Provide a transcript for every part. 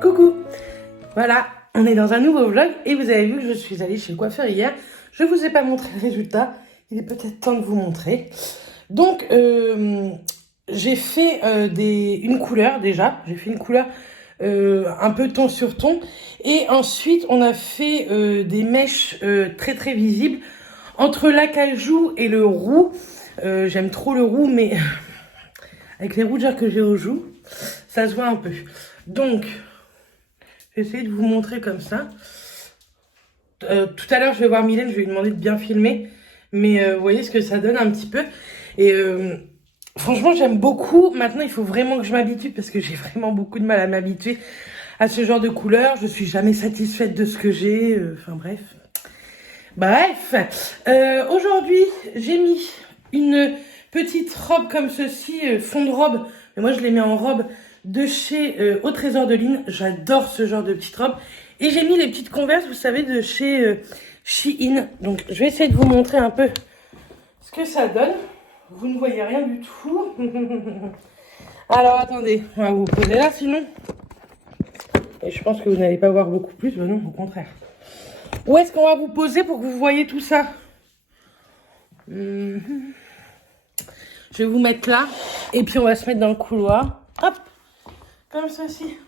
Coucou. Voilà, on est dans un nouveau vlog et vous avez vu que je suis allée chez le coiffeur hier. Je ne vous ai pas montré le résultat, il est peut-être temps de vous montrer. Donc, j'ai fait une couleur déjà, j'ai fait une couleur un peu ton sur ton. Et ensuite, on a fait des mèches très très visibles entre l'acajou et le roux. J'aime trop le roux, mais avec les rougeurs que j'ai aux joues, ça se voit un peu. Donc, je vais essayer de vous montrer comme ça. Tout à l'heure, je vais voir Mylène, je vais lui demander de bien filmer. Mais vous voyez ce que ça donne un petit peu. Et franchement, j'aime beaucoup. Maintenant, il faut vraiment que je m'habitue parce que j'ai vraiment beaucoup de mal à m'habituer à ce genre de couleur. Je suis jamais satisfaite de ce que j'ai. Enfin bref. Aujourd'hui, j'ai mis une petite robe comme ceci, fond de robe. Mais moi, je l'ai mis en robe de chez Au Trésor de Lynn. J'adore ce genre de petite robe. Et j'ai mis les petites Converse, vous savez, de chez Shein. Donc, je vais essayer de vous montrer un peu ce que ça donne. Vous ne voyez rien du tout. Alors, attendez, on va vous poser là, sinon. Et je pense que vous n'allez pas voir beaucoup plus. Ben non, au contraire. Où est-ce qu'on va vous poser pour que vous voyez tout ça? Je vais vous mettre là. Et puis, on va se mettre dans le couloir. Hop, comme ceci.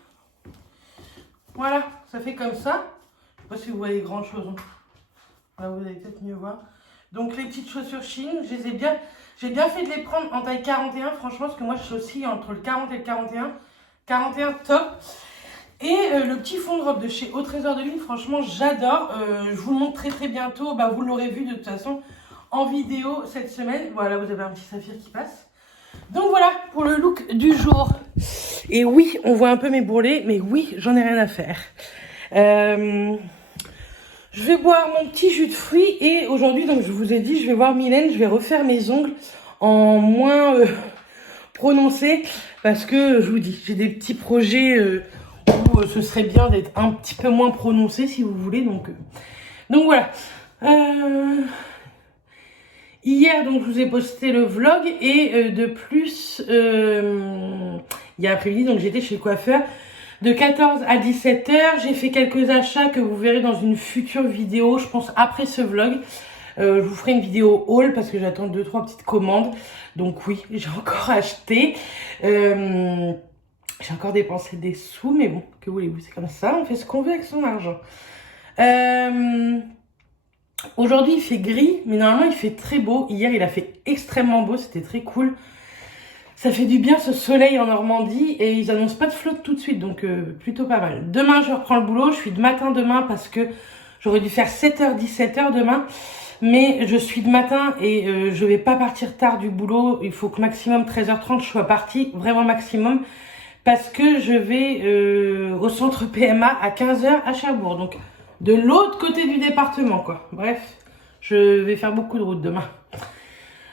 Voilà, ça fait comme ça. Je ne sais pas si vous voyez grand chose. Là, vous allez peut-être mieux voir. Donc, les petites chaussures Shein, j'ai bien fait de les prendre en taille 41. Franchement, parce que moi, je suis aussi entre le 40 et le 41. 41 top. Et le petit fond de robe de chez Au Trésor de Lynn, franchement, j'adore. Je vous le montre très très bientôt. Bah, vous l'aurez vu de toute façon en vidéo cette semaine. Voilà, vous avez un petit saphir qui passe. Donc voilà pour le look du jour. Et oui, on voit un peu mes bourrelets, mais oui, j'en ai rien à faire. Je vais boire mon petit jus de fruits et aujourd'hui, donc je vous ai dit, je vais voir Mylène, je vais refaire mes ongles en moins prononcés parce que je vous dis, j'ai des petits projets où ce serait bien d'être un petit peu moins prononcé si vous voulez. Donc voilà. Hier, donc, je vous ai posté le vlog et de plus, hier après-midi, donc j'étais chez le coiffeur de 14 à 17h. J'ai fait quelques achats que vous verrez dans une future vidéo, je pense après ce vlog. Je vous ferai une vidéo haul parce que j'attends 2-3 petites commandes. Donc oui, j'ai encore acheté. J'ai encore dépensé des sous, mais bon, que voulez-vous, c'est comme ça, on fait ce qu'on veut avec son argent. Aujourd'hui, il fait gris, mais normalement, il fait très beau. Hier, il a fait extrêmement beau, c'était très cool. Ça fait du bien, ce soleil en Normandie, et ils annoncent pas de flotte tout de suite, donc plutôt pas mal. Demain, je reprends le boulot. Je suis de matin demain parce que j'aurais dû faire 7h, 17h demain. Mais je suis de matin et je vais pas partir tard du boulot. Il faut que maximum 13h30, je sois partie, vraiment maximum. Parce que je vais au centre PMA à 15h à Cherbourg. Donc, de l'autre côté du département, quoi. Bref, je vais faire beaucoup de route demain.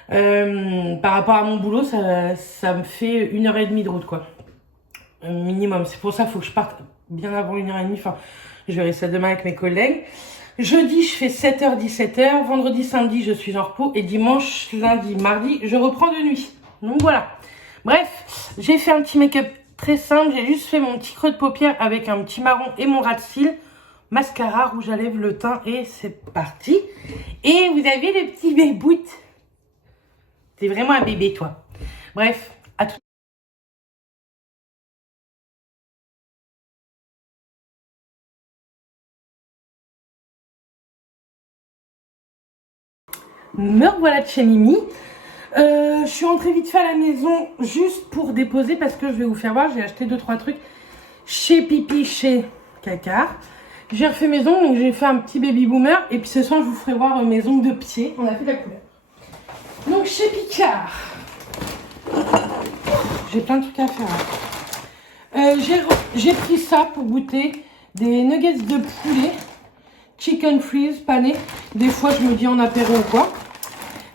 Par rapport à mon boulot, ça me fait 1h30 de route, quoi. Minimum. C'est pour ça qu'il faut que je parte bien avant 1h30. Enfin, je verrai ça demain avec mes collègues. Jeudi, je fais 7h, 17h. Vendredi, samedi, je suis en repos. Et dimanche, lundi, mardi, je reprends de nuit. Donc voilà. Bref, j'ai fait un petit make-up très simple. J'ai juste fait mon petit creux de paupière avec un petit marron et mon ras de cils. Mascara, rouge à lèvres, le teint et c'est parti. Et vous avez le petit bébé. T'es vraiment un bébé, toi. Bref, à tout. Me revoilà de chez Mimi. Je suis rentrée vite fait à la maison juste pour déposer parce que je vais vous faire voir. J'ai acheté 2-3 trucs chez Pipi, chez Caca. J'ai refait mes ongles, donc j'ai fait un petit baby boomer. Et puis ce soir, je vous ferai voir mes ongles de pied. On a fait de la couleur. Donc chez Picard. J'ai plein de trucs à faire. J'ai pris ça pour goûter. Des nuggets de poulet. Chicken freeze pané. Des fois, je me dis en apéro ou quoi.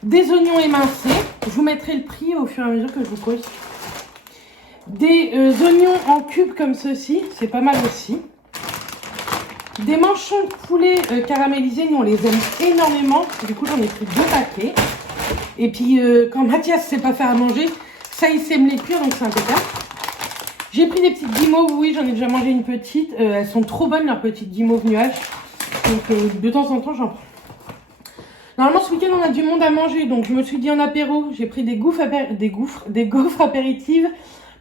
Des oignons émincés. Je vous mettrai le prix au fur et à mesure que je vous pose. Des oignons en cubes comme ceci. C'est pas mal aussi. Des manchons de poulet caramélisés, nous on les aime énormément. Du coup j'en ai pris 2 paquets. Et puis quand Mathias sait pas faire à manger, ça il sait me les cuire, donc c'est impeccable. J'ai pris des petites guimauves, oui, j'en ai déjà mangé une petite. Elles sont trop bonnes, leurs petites guimauves nuages. Donc de temps en temps, j'en prends. Normalement, ce week-end, on a du monde à manger. Donc je me suis dit en apéro, j'ai pris des gaufres apéritives,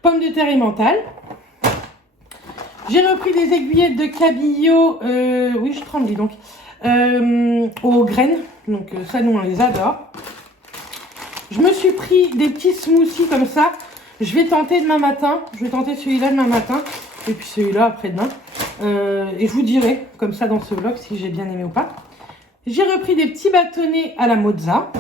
pommes de terre et menthe. J'ai repris des aiguillettes de cabillaud, oui, je tremble, dis donc, aux graines. Donc ça, nous, on les adore. Je me suis pris des petits smoothies comme ça. Je vais tenter demain matin. Je vais tenter celui-là demain matin. Et puis celui-là après-demain. Et je vous dirai, comme ça, dans ce vlog, si j'ai bien aimé ou pas. J'ai repris des petits bâtonnets à la mozza.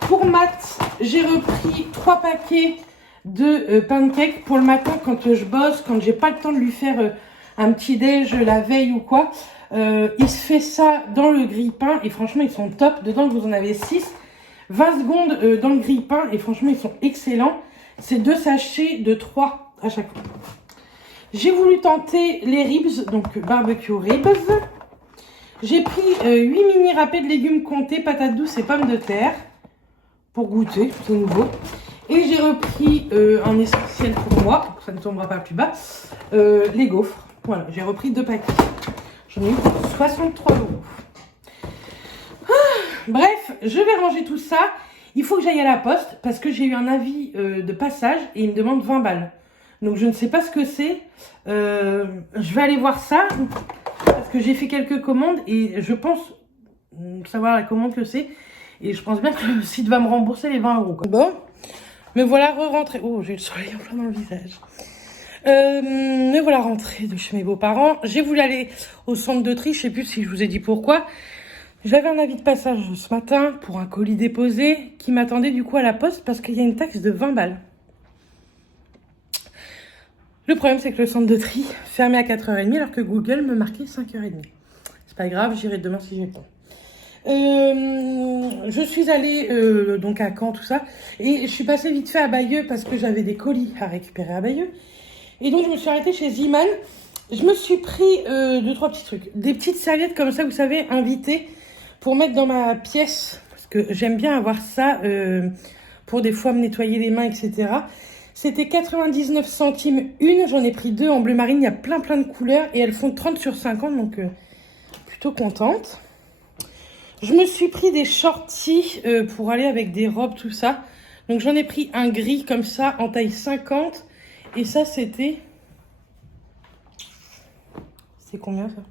Pour Matt, j'ai repris 3 paquets de pancakes pour le matin quand je bosse, quand j'ai pas le temps de lui faire un petit déj la veille ou quoi. Il se fait ça dans le grille-pain et franchement, ils sont top. Dedans, vous en avez 6. 20 secondes dans le grille-pain et franchement, ils sont excellents. C'est 2 sachets de 3 à chaque fois. J'ai voulu tenter les ribs, donc barbecue ribs. J'ai pris 8 mini râpés de légumes comptés, patates douces et pommes de terre pour goûter, c'est nouveau. Et j'ai repris un essentiel pour moi, ça ne tombera pas plus bas, les gaufres. Voilà, j'ai repris 2 paquets. J'en ai eu pour 63 €. Bref, je vais ranger tout ça. Il faut que j'aille à la poste parce que j'ai eu un avis de passage et il me demande 20 balles. Donc je ne sais pas ce que c'est. Je vais aller voir ça parce que j'ai fait quelques commandes et je pense savoir la commande que c'est. Et je pense bien que le site va me rembourser les 20 €. Quoi. Bon, me voilà re-rentrée. Oh, j'ai le soleil en plein dans le visage. Me voilà rentrée de chez mes beaux-parents. J'ai voulu aller au centre de tri. Je ne sais plus si je vous ai dit pourquoi. J'avais un avis de passage ce matin pour un colis déposé qui m'attendait du coup à la poste parce qu'il y a une taxe de 20 balles. Le problème, c'est que le centre de tri fermait à 4h30 alors que Google me marquait 5h30. C'est pas grave, j'irai demain si j'ai le temps. Je suis allée donc à Caen, tout ça, et je suis passée vite fait à Bayeux parce que j'avais des colis à récupérer à Bayeux. Et donc, je me suis arrêtée chez Ziman. Je me suis pris 2-3 petits trucs. Des petites serviettes comme ça, vous savez, invitées, pour mettre dans ma pièce, parce que j'aime bien avoir ça pour des fois me nettoyer les mains, etc. C'était 99 centimes une, j'en ai pris 2 en bleu marine, il y a plein de couleurs et elles font 30 sur 50, donc plutôt contente. Je me suis pris des shorties pour aller avec des robes, tout ça. Donc j'en ai pris un gris comme ça en taille 50 et ça c'était... C'est combien ça?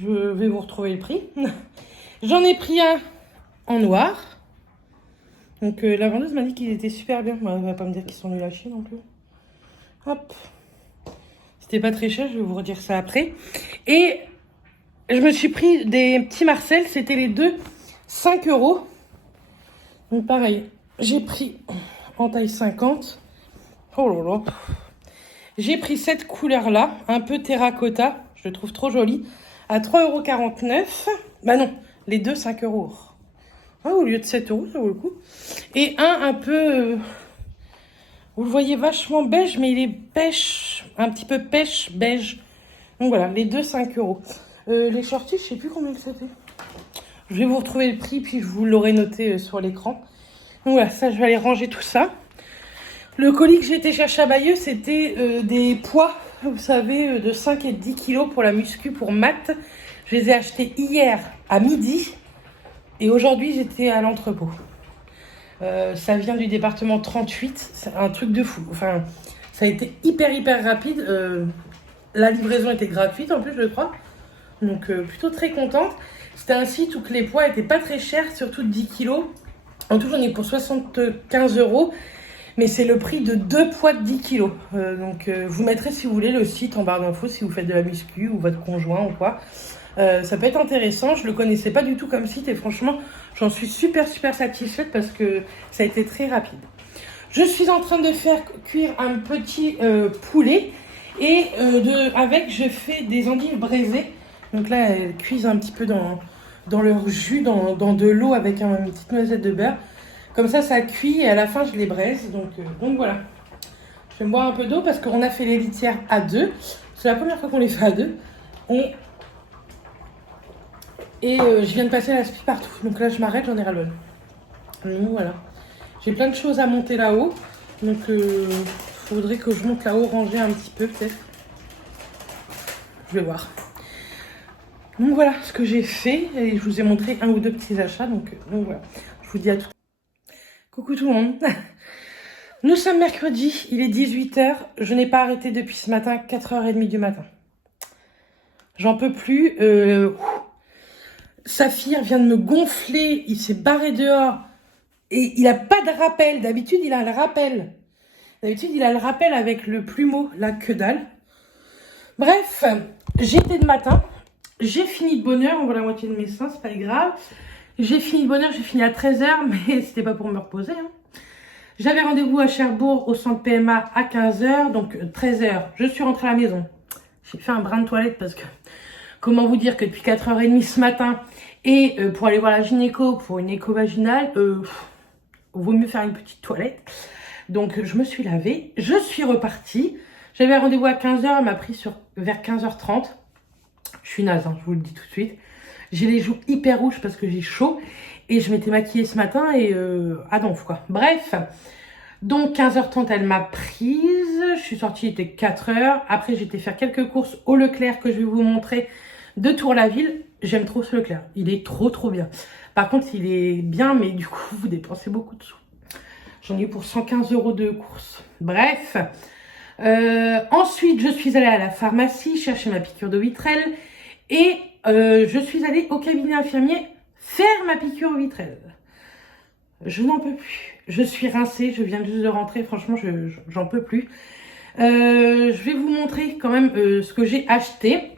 Je vais vous retrouver le prix. J'en ai pris un en noir. Donc la vendeuse m'a dit qu'il était super bien. Elle va pas me dire qu'ils sont nuls à chier non plus. Hop. C'était pas très cher, je vais vous redire ça après. Et je me suis pris des petits Marcel. C'était les deux 5 €. Donc pareil, j'ai pris en taille 50. Oh là là. J'ai pris cette couleur-là, un peu terracotta. Je le trouve trop jolie. À 3,49 €. Bah non, les deux 5 €. Ah, au lieu de 7 €, ça vaut le coup. Et un peu... vous le voyez vachement beige, mais il est pêche, un petit peu pêche beige. Donc voilà, les deux 5 €. Les shorties, je sais plus combien ça fait. Je vais vous retrouver le prix, puis je vous l'aurai noté sur l'écran. Donc voilà, ça, je vais aller ranger tout ça. Le colis que j'ai été chercher à Bayeux, c'était des poids, vous savez, de 5 et 10 kilos pour la muscu pour Matt. Je les ai achetés hier à midi et aujourd'hui, j'étais à l'entrepôt. Ça vient du département 38, c'est un truc de fou. Enfin, ça a été hyper rapide. La livraison était gratuite en plus, je crois. Donc, plutôt très contente. C'était un site où que les poids étaient pas très chers, surtout de 10 kilos. En tout, j'en ai pour 75 €. Mais c'est le prix de 2 poids de 10 kilos. Donc, vous mettrez, si vous voulez, le site en barre d'infos si vous faites de la muscu ou votre conjoint ou quoi. Ça peut être intéressant. Je le connaissais pas du tout comme site et franchement, j'en suis super satisfaite parce que ça a été très rapide. Je suis en train de faire cuire un petit poulet et avec, je fais des endives braisées. Donc là, elles cuisent un petit peu dans leur jus, dans de l'eau avec une petite noisette de beurre. Comme ça cuit et à la fin, je les braise. Donc voilà. Je vais me boire un peu d'eau parce qu'on a fait les litières à 2. C'est la première fois qu'on les fait à 2. Et je viens de passer la spie partout. Donc là, je m'arrête, j'en ai ras-le-bol. Donc voilà. J'ai plein de choses à monter là-haut. Donc, faudrait que je monte là-haut, ranger un petit peu peut-être. Je vais voir. Donc voilà ce que j'ai fait. Et je vous ai montré un ou deux petits achats. Donc voilà. Je vous dis à tout. Coucou tout le monde. Nous sommes mercredi, il est 18h. Je n'ai pas arrêté depuis ce matin, 4h30 du matin. J'en peux plus. Saphir vient de me gonfler. Il s'est barré dehors. Et il n'a pas de rappel. D'habitude, il a le rappel. D'habitude, il a le rappel avec le plumeau. Là, que dalle. Bref, j'étais de matin. J'ai fini de bonne heure. On voit la moitié de mes seins, c'est pas grave. J'ai fini de bonne heure. J'ai fini à 13h. Mais c'était pas pour me reposer. Hein. J'avais rendez-vous à Cherbourg au centre PMA à 15h. Donc, 13h, je suis rentrée à la maison. J'ai fait un brin de toilette parce que... Comment vous dire que depuis 4h30 ce matin... Et pour aller voir la gynéco pour une écho vaginale, vaut mieux faire une petite toilette. Donc je me suis lavée, je suis repartie. J'avais rendez-vous à 15h, elle m'a pris vers 15h30. Je suis naze, hein, je vous le dis tout de suite. J'ai les joues hyper rouges parce que j'ai chaud. Et je m'étais maquillée ce matin et à donf quoi. Bref, donc 15h30 elle m'a prise. Je suis sortie, il était 4h. Après j'ai été faire quelques courses au Leclerc que je vais vous montrer de Tour-la-Ville. J'aime trop ce Leclerc, il est trop bien. Par contre, il est bien, mais du coup, vous dépensez beaucoup de sous. J'en ai eu pour 115 € de course. Bref. Ensuite, je suis allée à la pharmacie chercher ma piqûre de Vitrel. Et je suis allée au cabinet infirmier faire ma piqûre Vitrel. Je n'en peux plus. Je suis rincée, je viens juste de rentrer. Franchement, j'en peux plus. Je vais vous montrer quand même ce que j'ai acheté.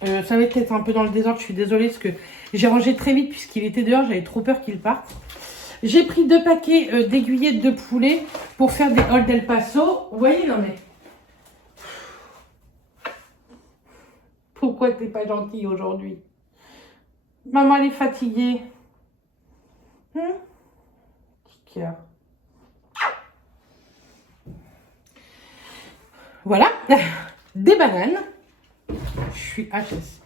Ça va être un peu dans le désordre, je suis désolée parce que j'ai rangé très vite puisqu'il était dehors, j'avais trop peur qu'il parte. J'ai pris 2 paquets d'aiguillettes de poulet pour faire des Old El Paso. Vous voyez, non mais... Pourquoi t'es pas gentille aujourd'hui? Maman, elle est fatiguée. Petit cœur. Voilà, des bananes. Je suis HS.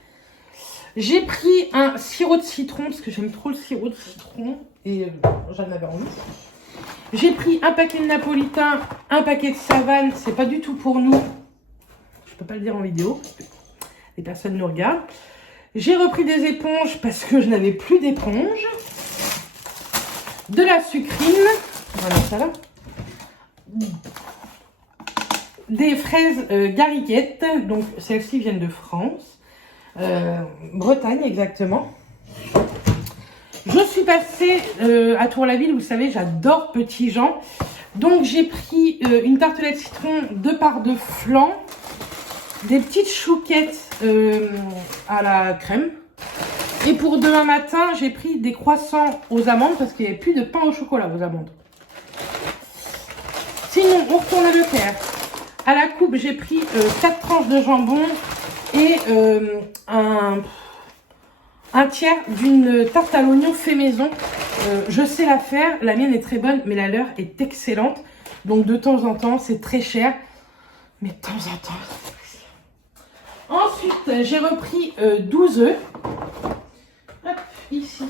J'ai pris un sirop de citron parce que j'aime trop le sirop de citron et j'en avais envie. J'ai pris un paquet de napolitain, un paquet de savane. C'est pas du tout pour nous. Je peux pas le dire en vidéo parce que les personnes nous regardent. J'ai repris des éponges parce que je n'avais plus d'éponges. De la sucrine. Voilà, ça va. Des fraises gariguettes, donc celles-ci viennent de France, Bretagne exactement. Je suis passée à Tour-la-Ville, vous savez, j'adore Petit Jean. Donc j'ai pris une tartelette citron, 2 parts de flan, des petites chouquettes à la crème. Et pour demain matin, j'ai pris des croissants aux amandes parce qu'il n'y avait plus de pain au chocolat aux amandes. Sinon, on retourne à Leclerc. À la coupe, j'ai pris 4 tranches de jambon et un tiers d'une tarte à l'oignon fait maison. Je sais la faire, la mienne est très bonne, mais la leur est excellente. Donc de temps en temps, c'est très cher, mais de temps en temps, c'est plaisir. Ensuite, j'ai repris 12 œufs. Hop, ici.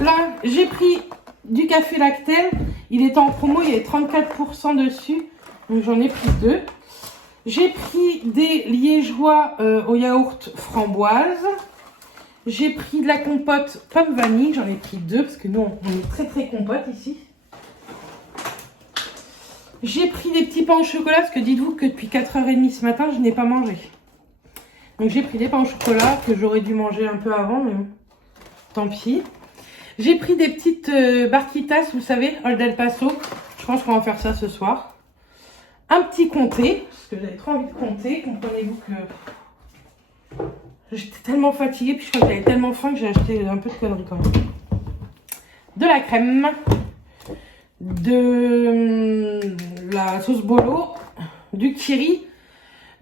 Là, j'ai pris du café Lactel. Il était en promo, il y avait 34% dessus. Donc j'en ai pris 2. J'ai pris des liégeois au yaourt framboise. J'ai pris de la compote pomme vanille. J'en ai pris 2 parce que nous, on est très compote ici. J'ai pris des petits pains au chocolat parce que dites-vous que depuis 4h30 ce matin, je n'ai pas mangé. Donc j'ai pris des pains au chocolat que j'aurais dû manger un peu avant, mais bon, tant pis. J'ai pris des petites barquitas, vous savez, Old El Paso. Je pense qu'on va faire ça ce soir. Un petit comté, parce que j'avais trop envie de compter. Comprenez-vous que j'étais tellement fatiguée, puis je crois que j'avais tellement faim que j'ai acheté un peu de conneries quand même. De la crème, de la sauce bolo, du kiri,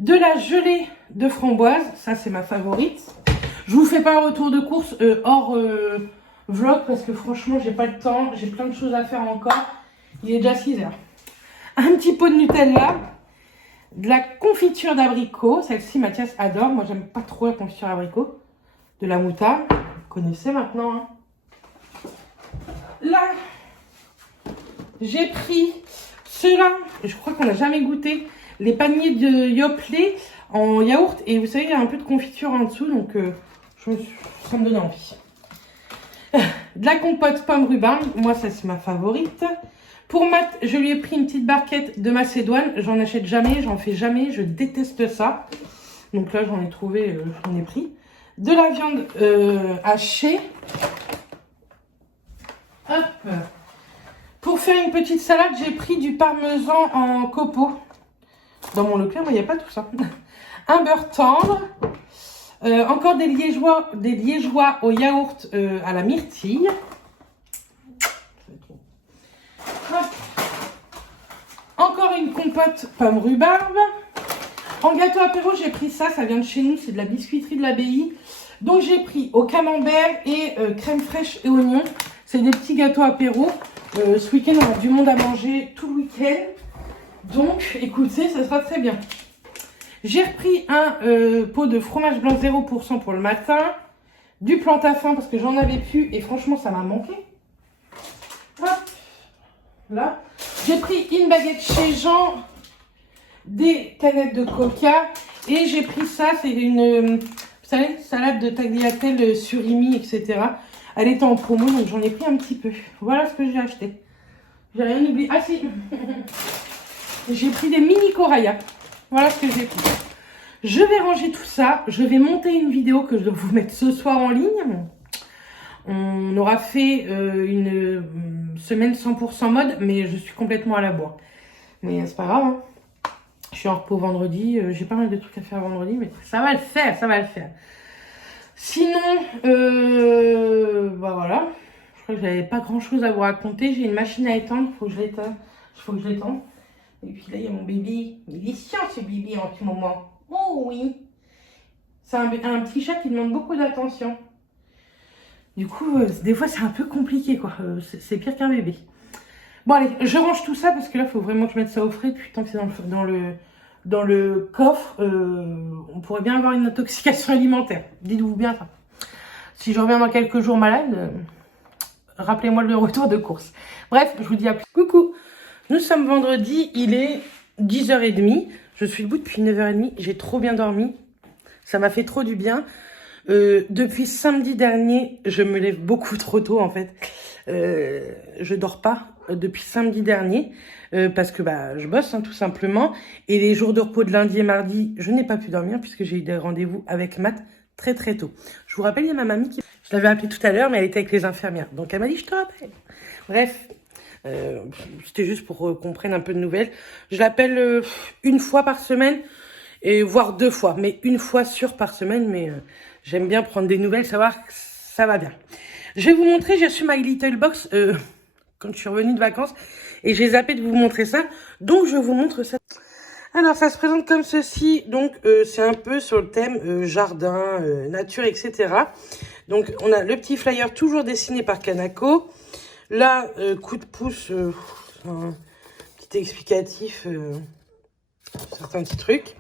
de la gelée de framboise. Ça, c'est ma favorite. Je vous fais pas un retour de course hors... vlog parce que franchement j'ai pas le temps, j'ai plein de choses à faire encore. Il est déjà 6h. Un petit pot de Nutella, de la confiture d'abricot, celle-ci Mathias adore, moi j'aime pas trop la confiture d'abricot, de la moutarde, vous connaissez maintenant hein. Là J'ai pris ceux-là, je crois qu'on n'a jamais goûté, les paniers de Yoplait en yaourt. Et vous savez, il y a un peu de confiture en dessous, donc ça me donne envie. De la compote pomme rhubarbe, moi ça c'est ma favorite. Pour Matt, je lui ai pris une petite barquette de macédoine. J'en achète jamais, j'en fais jamais, je déteste ça. Donc là j'en ai trouvé, j'en ai pris. De la viande hachée. Hop. Pour faire une petite salade, j'ai pris du parmesan en copeaux. Dans mon Leclerc, il n'y a pas tout ça. Un beurre tendre. Encore des liégeois au yaourt à la myrtille. Hop. Encore une compote pomme rhubarbe. En gâteau apéro, j'ai pris ça. Ça vient de chez nous. C'est de la biscuiterie de l'abbaye. Donc, j'ai pris au camembert et crème fraîche et oignon. C'est des petits gâteaux apéro. Ce week-end, on a du monde à manger tout le week-end. Donc, écoutez, ça sera très bien. J'ai repris un pot de fromage blanc 0% pour le matin. Du plantain-fin parce que j'en avais plus. Et franchement, ça m'a manqué. Hop. Là. J'ai pris une baguette chez Jean. Des canettes de coca. Et j'ai pris ça. C'est une, vous savez, salade de tagliatelle surimi, etc. Elle était en promo, donc j'en ai pris un petit peu. Voilà ce que j'ai acheté. J'ai rien oublié. Ah si. J'ai pris des mini corayas. Voilà ce que j'ai pris. Je vais ranger tout ça. Je vais monter une vidéo que je dois vous mettre ce soir en ligne. On aura fait une semaine 100% mode, mais je suis complètement à la bourre. Mais c'est pas grave. Hein. Je suis en repos vendredi. J'ai pas mal de trucs à faire vendredi, mais ça va le faire, ça va le faire. Sinon, bah voilà. Je crois que j'avais pas grand chose à vous raconter. J'ai une machine à étendre. Faut que je l'étende. Et puis là, il y a mon bébé. Il est chiant ce bébé en ce moment. Oh oui. C'est un petit chat qui demande beaucoup d'attention. Du coup, des fois, c'est un peu compliqué, quoi. C'est pire qu'un bébé. Bon, allez, je range tout ça parce que là, il faut vraiment que je mette ça au frais. Depuis tant que c'est dans le coffre, on pourrait bien avoir une intoxication alimentaire. Dites-vous bien ça. Si je reviens dans quelques jours malade, rappelez-moi le retour de course. Bref, je vous dis à plus. Coucou. Nous sommes vendredi, il est 10h30. Je suis debout depuis 9h30. J'ai trop bien dormi. Ça m'a fait trop du bien. Depuis samedi dernier, je me lève beaucoup trop tôt en fait. Je dors pas depuis samedi dernier parce que je bosse tout simplement. Et les jours de repos de lundi et mardi, je n'ai pas pu dormir puisque j'ai eu des rendez-vous avec Matt très très tôt. Je vous rappelle, il y a ma mamie qui... Je l'avais appelée tout à l'heure, mais elle était avec les infirmières. Donc elle m'a dit, je te rappelle. Bref, c'était juste pour qu'on prenne un peu de nouvelles. Je l'appelle une fois par semaine, et voire 2 fois. Mais une fois sûre par semaine, mais j'aime bien prendre des nouvelles, savoir que ça va bien. Je vais vous montrer, j'ai reçu My Little Box quand je suis revenue de vacances. Et j'ai zappé de vous montrer ça. Donc je vous montre ça. Alors ça se présente comme ceci. Donc c'est un peu sur le thème jardin, nature, etc. Donc on a le petit flyer toujours dessiné par Kanako. Là, coup de pouce, un petit explicatif, certains petits trucs.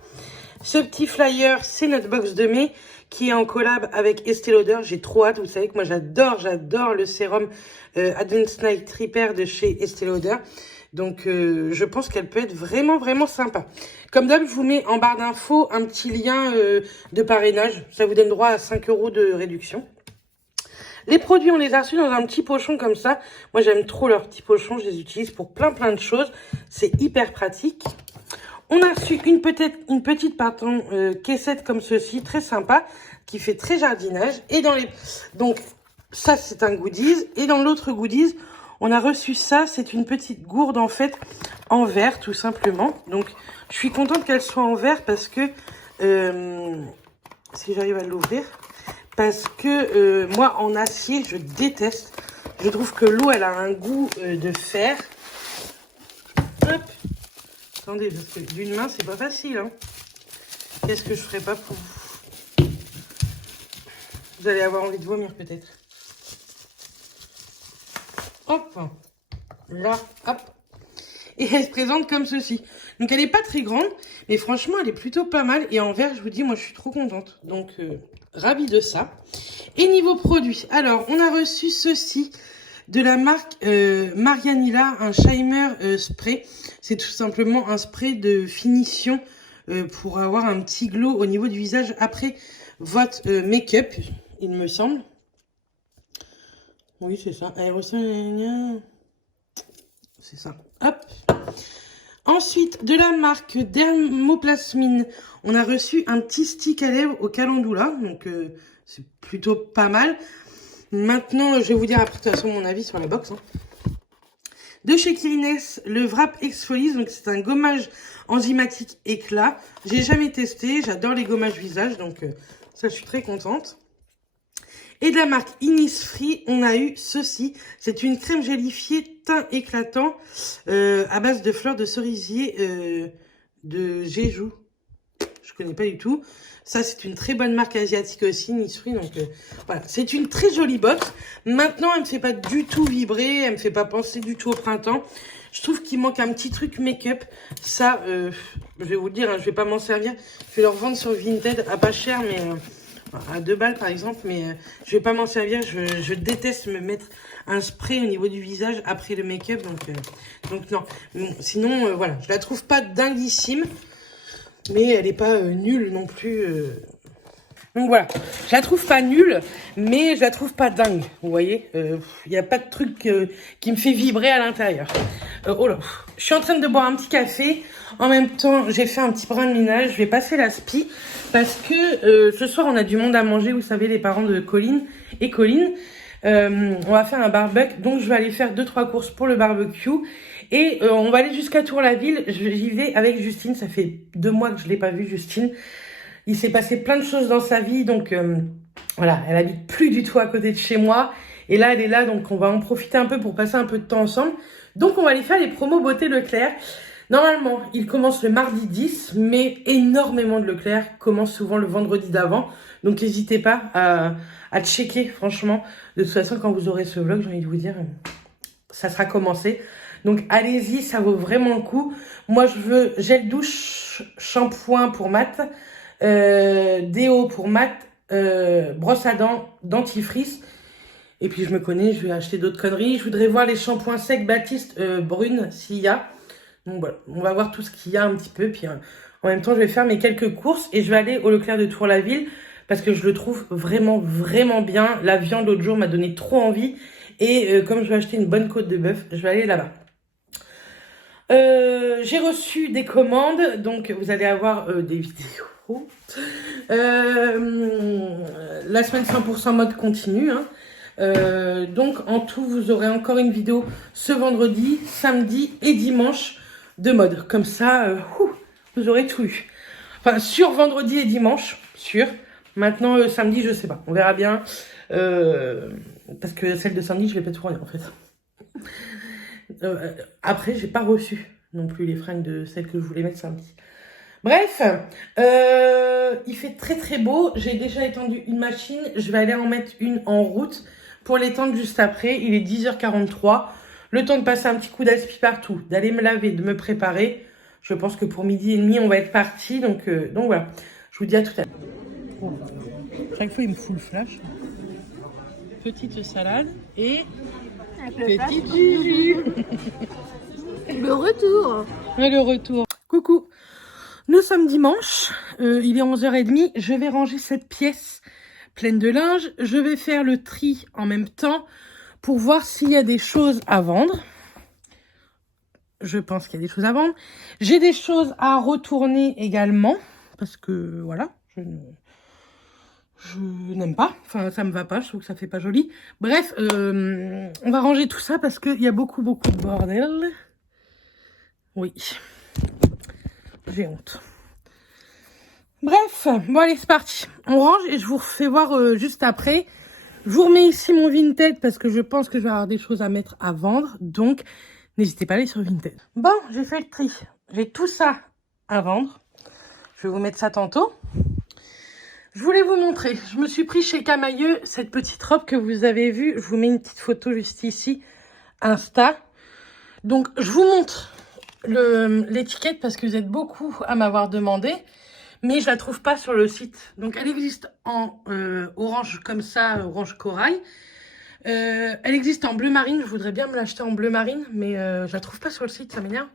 Ce petit flyer, c'est notre box de mai qui est en collab avec Estée Lauder. J'ai trop hâte. Vous savez que moi, j'adore le sérum Advanced Night Repair de chez Estée Lauder. Donc, je pense qu'elle peut être vraiment, vraiment sympa. Comme d'hab, je vous mets en barre d'infos un petit lien de parrainage. Ça vous donne droit à 5 € de réduction. Les produits, on les a reçus dans un petit pochon comme ça. Moi, j'aime trop leurs petits pochons. Je les utilise pour plein de choses. C'est hyper pratique. On a reçu une petite caissette comme ceci, très sympa, qui fait très jardinage. Et donc, ça, c'est un goodies. Et dans l'autre goodies, on a reçu ça. C'est une petite gourde, en fait, en verre, tout simplement. Donc, je suis contente qu'elle soit en verre parce que, si j'arrive à l'ouvrir, parce que moi, en acier, je déteste. Je trouve que l'eau, elle a un goût de fer. Hop. Attendez, parce que d'une main, c'est pas facile. Hein. Qu'est-ce que je ferais pas pour vous? Vous allez avoir envie de vomir, peut-être. Hop. Là, hop. Et elle se présente comme ceci. Donc, elle n'est pas très grande, mais franchement, elle est plutôt pas mal. Et en verre, je vous dis, moi, je suis trop contente. Donc, ravie de ça. Et niveau produit, alors, on a reçu ceci. de la marque Marianilla, un Shimer spray. C'est tout simplement un spray de finition pour avoir un petit glow au niveau du visage après votre make-up, il me semble. Oui, c'est ça. C'est ça. Hop. Ensuite, de la marque Dermoplasmine, on a reçu un petit stick à lèvres au calendula. Donc, c'est plutôt pas mal. Maintenant, je vais vous dire après de toute façon mon avis sur la box. De chez Kleenex, le Wrap Exfolies. Donc, c'est un gommage enzymatique éclat. J'ai jamais testé. J'adore les gommages visage. Donc, ça, je suis très contente. Et de la marque Innisfree, on a eu ceci. C'est une crème gélifiée teint éclatant à base de fleurs de cerisier de Jeju. Je connais pas du tout. Ça, c'est une très bonne marque asiatique aussi, Innisfree. Donc, voilà. C'est une très jolie box. Maintenant, elle me fait pas du tout vibrer. Elle me fait pas penser du tout au printemps. Je trouve qu'il manque un petit truc make-up. Ça, je vais vous le dire, hein, je vais pas m'en servir. Je vais le revendre sur Vinted à pas cher, mais... à 2 balles par exemple, mais je vais pas m'en servir. Je déteste me mettre un spray au niveau du visage après le make-up, donc non. Bon, sinon, voilà, je la trouve pas dinguissime, mais elle est pas nulle non plus. Donc voilà, je la trouve pas nulle, mais je la trouve pas dingue, vous voyez. Il n'y a pas de truc qui me fait vibrer à l'intérieur. Oh là, je suis en train de boire un petit café. En même temps, j'ai fait un petit brin de ménage. Je vais passer la spie parce que ce soir, on a du monde à manger. Vous savez, les parents de Colline et Colline. On va faire un barbecue. Donc, je vais aller faire 2-3 courses pour le barbecue. Et on va aller jusqu'à Tour-la-Ville. J'y vais avec Justine. Ça fait 2 mois que je l'ai pas vue, Justine. Il s'est passé plein de choses dans sa vie. Donc, voilà, elle habite plus du tout à côté de chez moi. Et là, elle est là. Donc, on va en profiter un peu pour passer un peu de temps ensemble. Donc, on va aller faire les promos Beauté Leclerc. Normalement, il commence le mardi 10, mais énormément de Leclerc commence souvent le vendredi d'avant. Donc, n'hésitez pas à checker, franchement. De toute façon, quand vous aurez ce vlog, j'ai envie de vous dire, ça sera commencé. Donc, allez-y, ça vaut vraiment le coup. Moi, je veux gel douche, shampoing pour mat, déo pour mat, brosse à dents, dentifrice. Et puis, je me connais, je vais acheter d'autres conneries. Je voudrais voir les shampoings secs Baptiste Brune, s'il y a. Donc voilà, on va voir tout ce qu'il y a un petit peu. Puis en même temps, je vais faire mes quelques courses et je vais aller au Leclerc de Tour-la-Ville parce que je le trouve vraiment, vraiment bien. La viande l'autre jour m'a donné trop envie. Et comme je vais acheter une bonne côte de bœuf, je vais aller là-bas. J'ai reçu des commandes, donc vous allez avoir des vidéos. La semaine 100% mode continue. Donc en tout, vous aurez encore une vidéo ce vendredi, samedi et dimanche de mode. Comme ça, vous aurez tout eu. Enfin, sur vendredi et dimanche, sûr. Maintenant, samedi, je sais pas. On verra bien. Parce que celle de samedi, je vais pas tourner, en fait. Après, j'ai pas reçu non plus les fringues de celles que je voulais mettre samedi. Bref, il fait très très beau. J'ai déjà étendu une machine. Je vais aller en mettre une en route pour l'étendre juste après. Il est 10h43. Le temps de passer un petit coup d'aspi partout, d'aller me laver, de me préparer. Je pense que pour 12h30, on va être parti. Donc voilà, je vous dis à tout à l'heure. Bon. Chaque fois, il me fout le flash. Petite salade et petite Juju. Le retour. Et le retour. Coucou. Nous sommes dimanche. Il est 11h30. Je vais ranger cette pièce pleine de linge. Je vais faire le tri en même temps pour voir s'il y a des choses à vendre. Je pense qu'il y a des choses à vendre. J'ai des choses à retourner également. Parce que, voilà, je n'aime pas. Enfin, ça me va pas. Je trouve que ça fait pas joli. Bref, on va ranger tout ça parce qu'il y a beaucoup, beaucoup de bordel. Oui. J'ai honte. Bref, bon allez, c'est parti. On range et je vous refais voir juste après. Je vous remets ici mon Vinted parce que je pense que je vais avoir des choses à mettre à vendre. Donc, n'hésitez pas à aller sur Vinted. Bon, j'ai fait le tri. J'ai tout ça à vendre. Je vais vous mettre ça tantôt. Je voulais vous montrer. Je me suis pris chez Camailleux cette petite robe que vous avez vue. Je vous mets une petite photo juste ici. Insta. Donc, je vous montre l'étiquette parce que vous êtes beaucoup à m'avoir demandé. Mais je la trouve pas sur le site. Donc, elle existe en orange comme ça, orange corail. Elle existe en bleu marine. Je voudrais bien me l'acheter en bleu marine, mais je la trouve pas sur le site, ça m'énerve.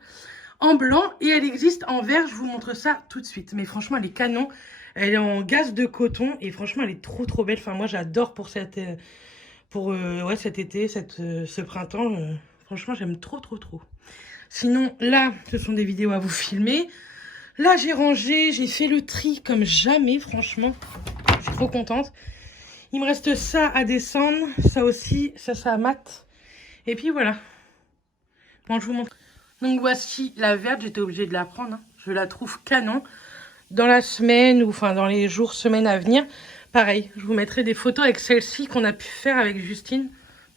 En blanc, et elle existe en vert. Je vous montre ça tout de suite. Mais franchement, elle est canon. Elle est en gaze de coton et franchement, elle est trop trop belle. Enfin, moi, j'adore pour cette, ouais, cet été, ce printemps. Franchement, j'aime trop trop trop. Sinon, là, ce sont des vidéos à vous filmer. Là, j'ai rangé, j'ai fait le tri comme jamais, franchement. Je suis trop contente. Il me reste ça à descendre, ça aussi, ça mat. Et puis voilà. Bon, je vous montre. Donc voici la verte, j'étais obligée de la prendre. Hein. Je la trouve canon. Dans la semaine, ou enfin dans les jours, semaines à venir, pareil, je vous mettrai des photos avec celle-ci qu'on a pu faire avec Justine.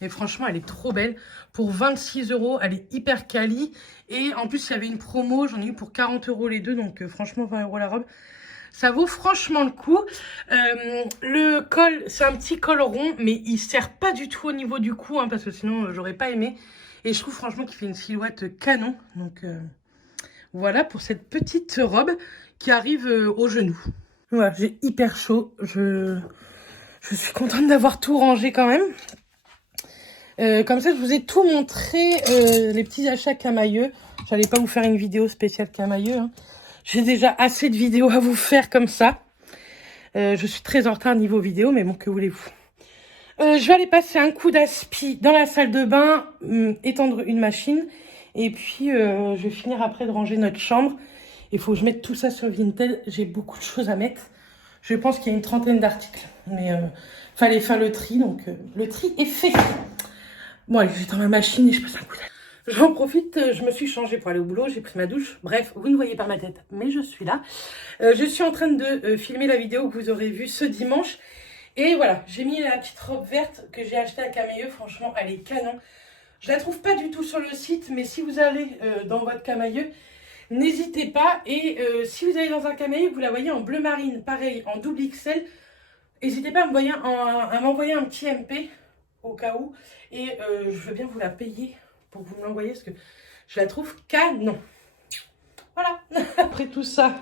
Mais franchement, elle est trop belle. Pour 26 €, elle est hyper quali. Et en plus, il y avait une promo, j'en ai eu pour 40 € les deux. Donc franchement, 20 € la robe. Ça vaut franchement le coup. Le col, c'est un petit col rond, mais il sert pas du tout au niveau du cou, hein, parce que sinon, j'aurais pas aimé. Et je trouve franchement qu'il fait une silhouette canon. Donc voilà pour cette petite robe qui arrive au genou. Voilà, j'ai hyper chaud. Je suis contente d'avoir tout rangé quand même. Comme ça, je vous ai tout montré, les petits achats Camaïeu. J'allais pas vous faire une vidéo spéciale Camaïeu. Hein. J'ai déjà assez de vidéos à vous faire comme ça. Je suis très en retard niveau vidéo, mais bon, que voulez-vous. Je vais aller passer un coup d'aspi dans la salle de bain, étendre une machine. Et puis, je vais finir après de ranger notre chambre. Il faut que je mette tout ça sur Vinted. J'ai beaucoup de choses à mettre. Je pense qu'il y a une trentaine d'articles. Mais fallait faire le tri, donc le tri est fait. Bon, allez, je vais dans ma machine et je passe un coup d'œil. J'en profite, je me suis changée pour aller au boulot, j'ai pris ma douche. Bref, vous ne voyez pas ma tête, mais je suis là. Je suis en train de filmer la vidéo que vous aurez vue ce dimanche. Et voilà, j'ai mis la petite robe verte que j'ai achetée à Camaïeu. Franchement, elle est canon. Je la trouve pas du tout sur le site, mais si vous allez dans votre Camaïeu, n'hésitez pas. Et si vous allez dans un Camaïeu, vous la voyez en bleu marine, pareil, en double XL, n'hésitez pas à m'envoyer un petit MP au cas où. Et je veux bien vous la payer pour que vous me l'envoyiez parce que je la trouve canon. Voilà. Après tout ça,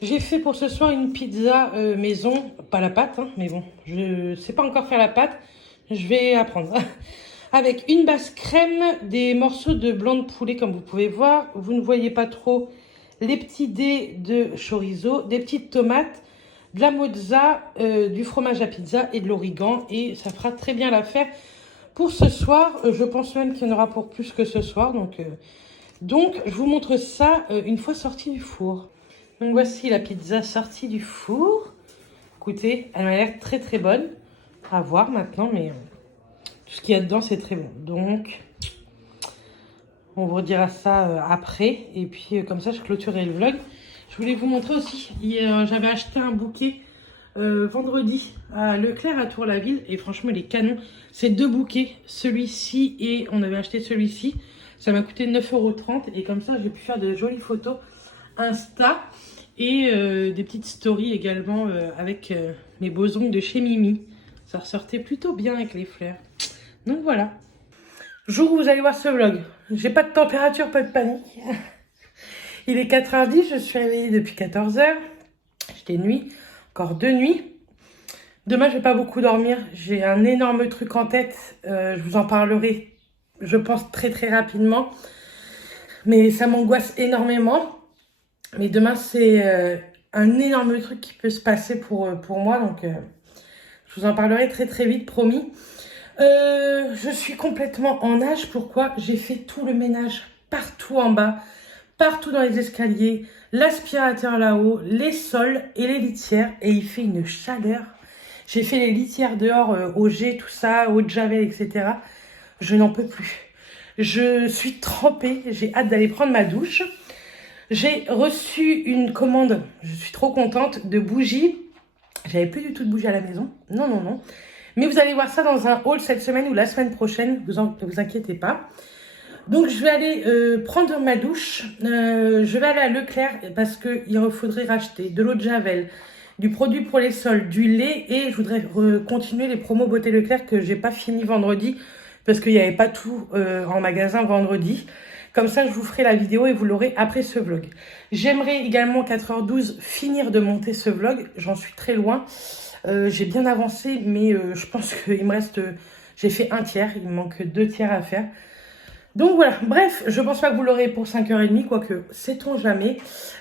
j'ai fait pour ce soir une pizza maison. Pas la pâte, hein, mais bon, je sais pas encore faire la pâte. Je vais apprendre. Avec une base crème, des morceaux de blanc de poulet comme vous pouvez voir. Vous ne voyez pas trop les petits dés de chorizo, des petites tomates, de la mozza, du fromage à pizza et de l'origan. Et ça fera très bien l'affaire. Pour ce soir, je pense même qu'il y en aura pour plus que ce soir. Donc je vous montre ça une fois sortie du four. Donc voici la pizza sortie du four. Écoutez, elle m'a l'air très très bonne. À voir maintenant, mais tout ce qu'il y a dedans, c'est très bon. Donc, on vous redira ça après. Et puis, comme ça, je clôturerai le vlog. Je voulais vous montrer aussi. J'avais acheté un bouquet vendredi à Leclerc à Tour-la-Ville. Et franchement, il est canon. C'est deux bouquets. Celui-ci et on avait acheté celui-ci. Ça m'a coûté 9,30 €. Et comme ça, j'ai pu faire de jolies photos Insta. Et des petites stories également avec mes beaux ongles de chez Mimi. Ça ressortait plutôt bien avec les fleurs. Donc voilà. Jour où vous allez voir ce vlog. J'ai pas de température, pas de panique. Il est 4h10, je suis réveillée depuis 14h. J'étais nuit, encore 2 nuits. Demain, je vais pas beaucoup dormir. J'ai un énorme truc en tête. Je vous en parlerai, je pense, très très rapidement. Mais ça m'angoisse énormément. Mais demain, c'est un énorme truc qui peut se passer pour moi. Donc, je vous en parlerai très très vite, promis. Je suis complètement en nage. Pourquoi? J'ai fait tout le ménage partout en bas, partout dans les escaliers, l'aspirateur là-haut, les sols et les litières. Et il fait une chaleur. J'ai fait les litières dehors, au jet, tout ça, eau de javel, etc. Je n'en peux plus. Je suis trempée. J'ai hâte d'aller prendre ma douche. J'ai reçu une commande, je suis trop contente, de bougies. J'avais plus du tout de bougies à la maison. Non, non, non. Mais vous allez voir ça dans un haul cette semaine ou la semaine prochaine. Ne vous inquiétez pas. Donc, je vais aller prendre ma douche. Je vais aller à Leclerc parce qu'il me faudrait racheter de l'eau de javel, du produit pour les sols, du lait. Et je voudrais continuer les promos Beauté Leclerc que j'ai pas fini vendredi parce qu'il n'y avait pas tout en magasin vendredi. Comme ça, je vous ferai la vidéo et vous l'aurez après ce vlog. J'aimerais également 4h12 finir de monter ce vlog. J'en suis très loin. J'ai bien avancé, mais je pense qu'il me reste J'ai fait un tiers, il me manque 2 tiers à faire. Donc voilà, bref, je pense pas que vous l'aurez pour 5h30, quoique sait-on jamais,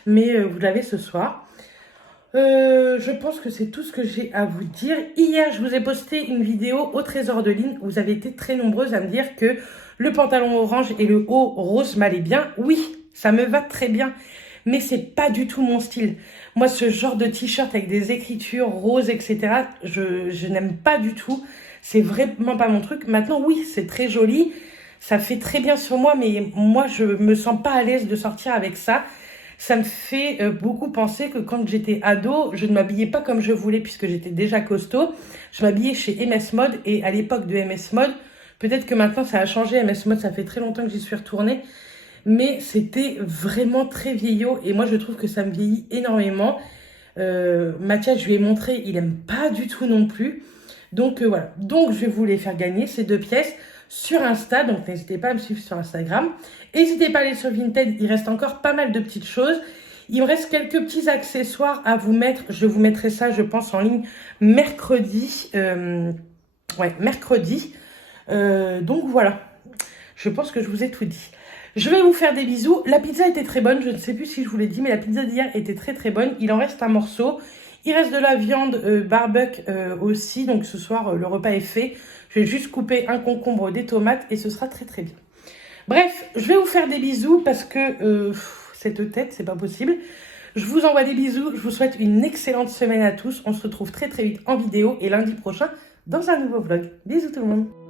mais vous l'avez ce soir. Je pense que c'est tout ce que j'ai à vous dire. Hier, je vous ai posté une vidéo au trésor de Line. Vous avez été très nombreuses à me dire que le pantalon orange et le haut rose m'allaient bien. Oui, ça me va très bien, mais c'est pas du tout mon style. Moi, ce genre de t-shirt avec des écritures roses, etc., je n'aime pas du tout. C'est vraiment pas mon truc. Maintenant, oui, c'est très joli. Ça fait très bien sur moi, mais moi, je me sens pas à l'aise de sortir avec ça. Ça me fait beaucoup penser que quand j'étais ado, je ne m'habillais pas comme je voulais puisque j'étais déjà costaud. Je m'habillais chez MS Mode et à l'époque de MS Mode, peut-être que maintenant ça a changé. MS Mode, ça fait très longtemps que j'y suis retournée. Mais c'était vraiment très vieillot et moi je trouve que ça me vieillit énormément. Mathias, je lui ai montré, il aime pas du tout non plus. Donc voilà, donc je vais vous les faire gagner ces 2 pièces sur Insta, donc n'hésitez pas à me suivre sur Instagram. N'hésitez pas à aller sur Vinted, il reste encore pas mal de petites choses. Il me reste quelques petits accessoires à vous mettre, je vous mettrai ça je pense en ligne mercredi. Mercredi. Donc voilà, je pense que je vous ai tout dit. Je vais vous faire des bisous. La pizza était très bonne, je ne sais plus si je vous l'ai dit, mais la pizza d'hier était très très bonne. Il en reste un morceau. Il reste de la viande barbecue aussi, donc ce soir le repas est fait. Je vais juste couper un concombre, des tomates et ce sera très très bien. Bref, je vais vous faire des bisous parce que cette tête, c'est pas possible. Je vous envoie des bisous, je vous souhaite une excellente semaine à tous. On se retrouve très très vite en vidéo et lundi prochain dans un nouveau vlog. Bisous tout le monde.